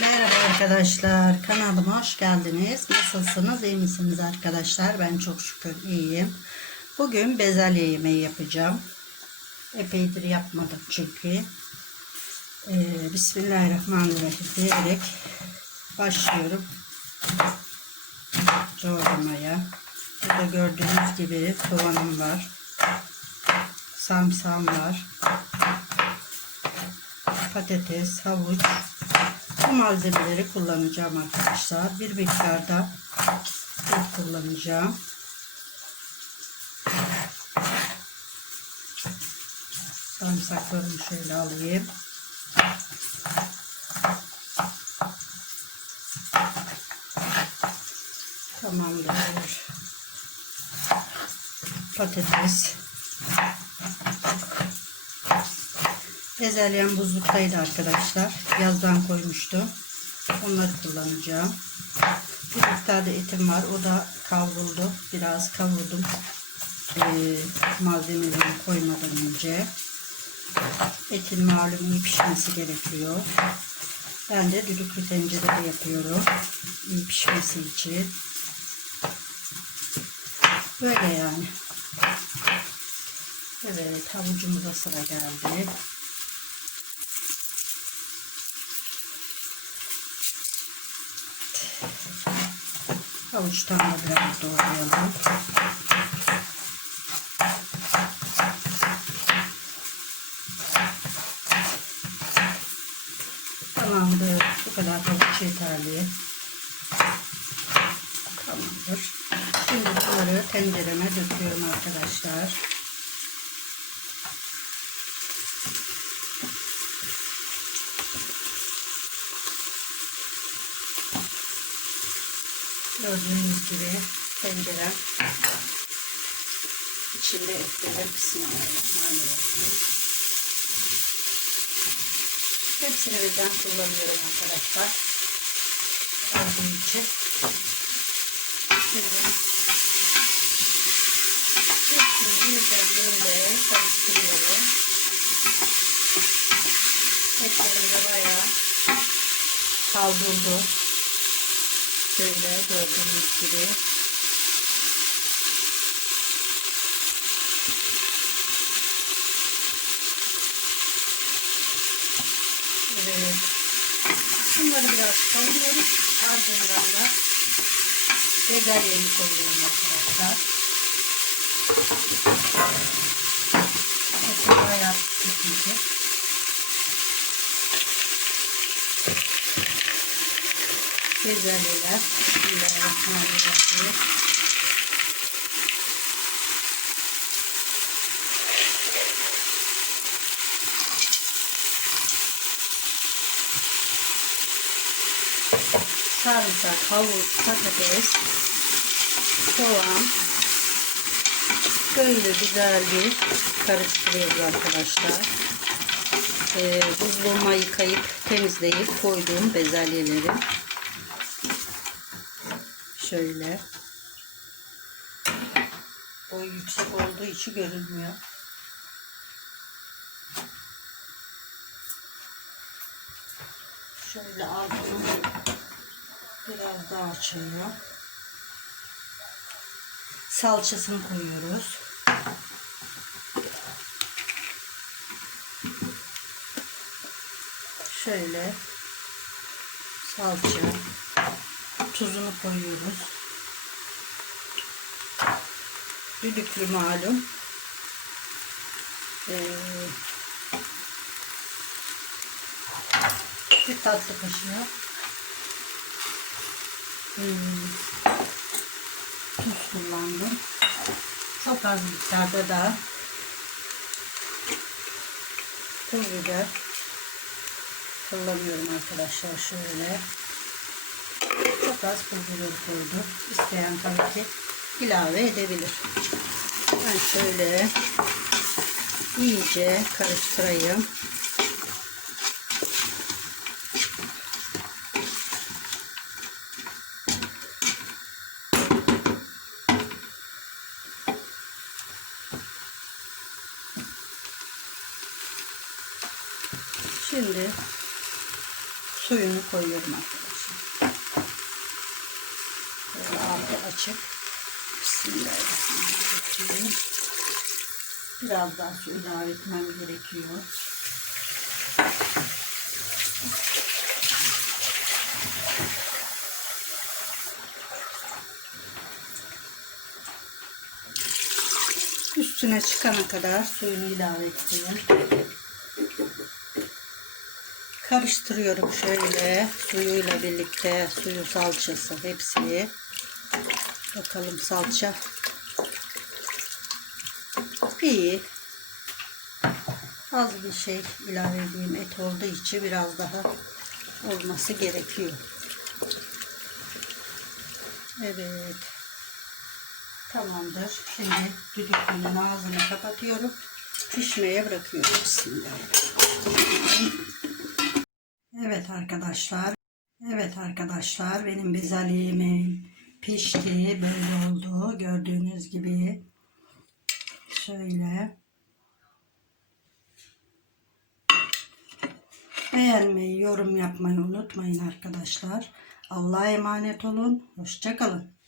Merhaba arkadaşlar. Kanalıma hoş geldiniz. Nasılsınız? İyi misiniz arkadaşlar? Ben çok şükür iyiyim. Bugün bezelye yemeği yapacağım. Epeydir yapmadım çünkü. Ee, Bismillahirrahmanirrahim diyerek başlıyorum. Doğramaya. Burada gördüğünüz gibi soğanım var. Samsam var. Patates, havuç, bu malzemeleri kullanacağım arkadaşlar. Bir miktarda et kullanacağım. Sarımsaklarımı şöyle alayım. Tamamdır. Patates. Bezelyem buzluktaydı arkadaşlar. Yazdan koymuştum. Onları kullanacağım. Bir miktar da etim var. O da kavruldu. Biraz kavurdum. Ee, malzemeleri koymadan önce. Etin malum iyi pişmesi gerekiyor. Ben de düdüklü tencerede yapıyorum. İyi pişmesi için. Böyle yani. Evet havucumuza sıra geldi. Havuçtan da biraz doğrayalım. Tamamdır. Bu kadar havuç yeterli. Tamamdır. Şimdi bunları tencereme döküyorum arkadaşlar. Gördüğünüz gibi tencerem içinde etlerim Bismillahirrahmanirrahim. Hepsini birden kullanıyorum arkadaşlar. Olduğu için. Şimdi hepsini birden böyle karıştırıyorum. Etlerim bayağı kavruldu. Şöyle gördüğünüz gibi. Evet. Şunları biraz kavuruyoruz. Ardından da bezelyemi koyuyorum arkadaşlar. Eti bayağı pişmişti. Bezelyeler. Bismillahirrahmanirrahim. Sarımsak, havuç, patates, soğan. Şöyle güzel bir karıştırıyoruz arkadaşlar. Ee, buzluğuma yıkayıp temizleyip koyduğum bezelyelerim. Şöyle. Boy yüksek olduğu için görünmüyor. Şöyle altını biraz daha açıyor. Salçasını koyuyoruz. Şöyle salça tuzunu koyuyoruz. Düdüklü malum. Ee, bir tatlı kaşığı hmm, tuz kullandım. Çok az miktarda da pul biber kullanıyorum arkadaşlar şöyle çok az pul biber koydum. İsteyen tabii ki ilave edebilir. Ben şöyle iyice karıştırayım. Şimdi suyunu koyuyorum arkadaşlar. Böyle altı açık. Bismillahirrahmanirrahim. Biraz daha su ilave etmem gerekiyor. Üstüne çıkana kadar suyunu ilave ettim. Karıştırıyorum şöyle suyuyla birlikte suyu salçası hepsi. Bakalım salça iyi. Az bir şey ilave edeyim et olduğu için biraz daha olması gerekiyor. Evet. Tamamdır. Şimdi düdüklünün ağzını kapatıyorum. Pişmeye bırakıyorum. Bismillahirrahmanirrahim. Evet arkadaşlar. Evet arkadaşlar benim bezelyemim pişti. Böyle oldu. Gördüğünüz gibi. Şöyle. Beğenmeyi, yorum yapmayı unutmayın arkadaşlar. Allah'a emanet olun. Hoşçakalın.